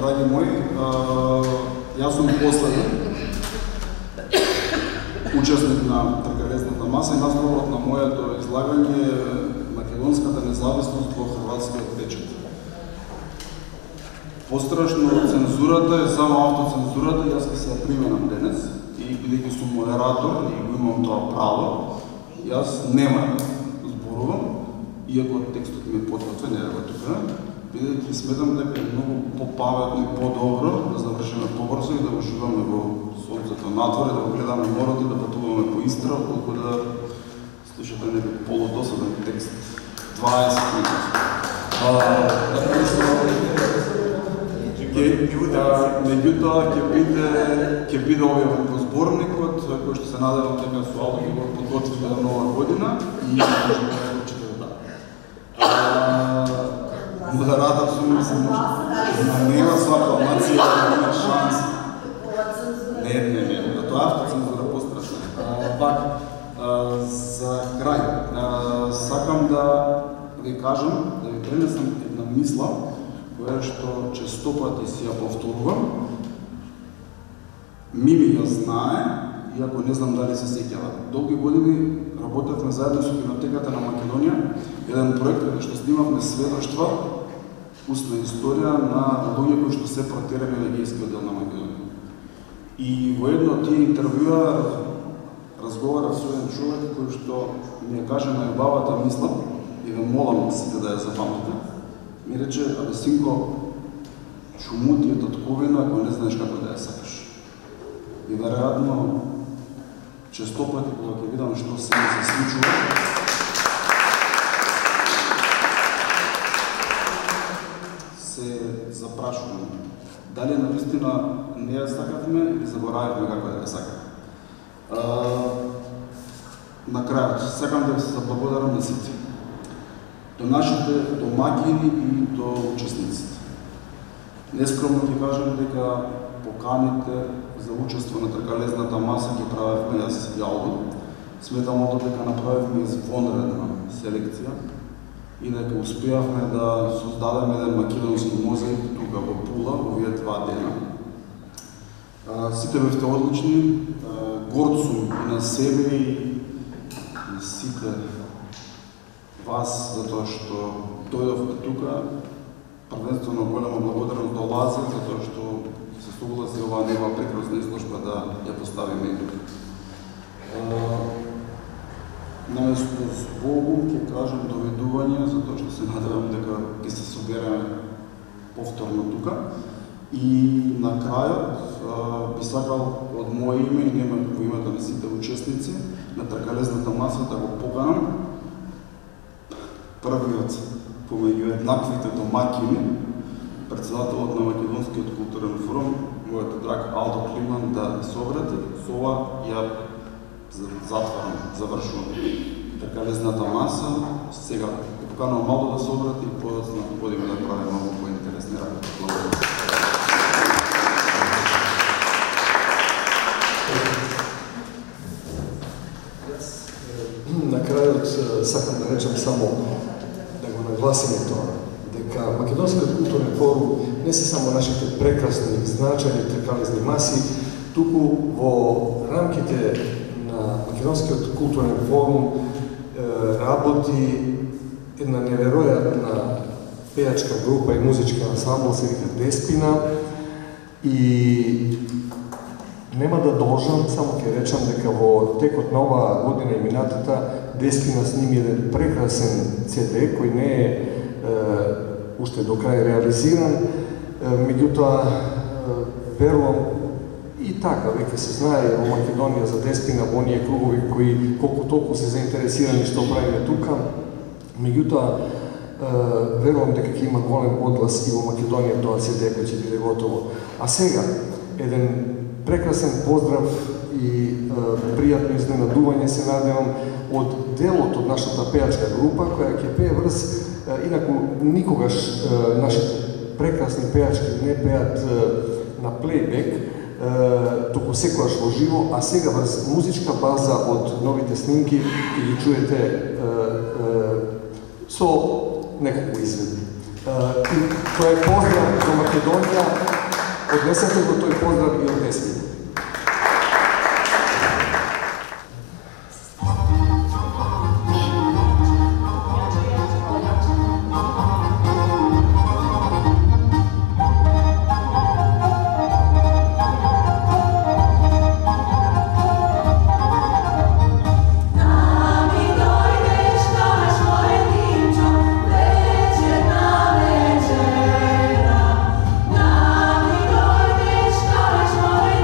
драги мои, јас сум последен учесник на тркалезната маса и насловот на моето излагање е македонската независност во хрватскиот печат. Пострашно од цензурата е само автоцензурата, јас ќе се ја применам денес и бидејќи сум модератор и го имам тоа право, јас нема зборувам, иако текстот ми е подготвен, ево тука, бидејќи сметам дека е многу попаметно и подобро да завршиме побрзо и да уживаме во сонцето надвор, да го гледаме морот и да патуваме по Истра, отколку да слушате некој полудосаден текст 20 минути. Меѓутоа ќе биде објавен во зборникот, кој што се надевам дека со Алто ќе го подготви до нова година и може да се случи да. Модератор сум се може. Нема свака нација, нема шанс. Не, тоа автоцензура пострашна. За крај, сакам да ви кажам, да ви пренесам една мисла, која што честопати си ја повторувам. Мими ја знае, иако не знам дали се сеќава. Долги години работевме заедно со Кинотеката на Македонија, еден проект каде што снимавме сведоштва, устна историја на луѓе кои што се протерани на гејскиот дел на Македонија. И во едно од тие интервјуа разговарав со еден човек кој што ми ја каже најубавата мисла и ве молам сите да ја запамтите. Ми рече, абе синко, чуму ти е татковина ако не знаеш како да ја сакаш. И веројатно, честопати кога ќе видам што се ми се случува, се запрашувам. Дали навистина не ја сакавме или заборавивме како да ја сакаме. На крајот, сакам да ви се заблагодарам на сите. До нашите домаќини и до учесниците. Нескромно ќе кажам дека поканите за учество на тркалезната маса ќе правевме јас и Албо. Сметам дека направивме извонредна селекција и дека успеавме да создадеме еден македонски мозаик тука во Пула овие 2 дена. Сите бевте одлични, горд сум и на себе и на сите вас затоа што дојдовте тука. Првенствено голема благодарност до Лазар затоа што се согласи оваа нова прекрасна изложба да ја поставиме и тука. Наместо збогум ќе кажам доведување затоа што се надевам дека ќе се собереме повторно тука. И на крајот би сакал од моје име и во името на сите учесници на тркалезната маса да го поканам првиот помеѓу еднаквите домаќини, председателот на Македонскиот културен форум, мојот драг Алто Климан, да се обрати. Со ова ја затварам, завршувам тркалезната маса. Сега ќе поканам Алто да се обрати и подоцна подиме да правиме многу поинтересни работи. Благодарам. На крајот сакам да речам само да го нагласиме тоа, дека Македонскиот културен форум не се само нашите прекрасни, значајни тркалезни маси, туку во рамките на Македонскиот културен форум работи една неверојатна пејачка група и музички ансамбл се вика Деспина и нема да должам, само ќе речам дека во текот на оваа година и минатата Деспина сними еден прекрасен CD кој не е уште до крај реализиран, меѓутоа верувам и така веќе се знае во Македонија за Деспина во оние кругови кои колку толку се заинтересирани што правиме тука, меѓутоа верувам дека ќе има голем одглас и во Македонија тоа CD кој ќе биде готово. А сега еден прекрасен поздрав и пријатно изненадување се надевам од делот од нашата пејачка група која ќе пее врз, инаку никогаш нашите прекрасни пејачки не пеат на плейбек, туку секогаш во живо, а сега врз музичка база од новите снимки ќе ги чуете со неколку изведи. I to je pozdrav do Makedonija, odnesete go, to je pozdrav i odnesite. Nami dojdeš, kažeš moj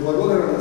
Благодаря на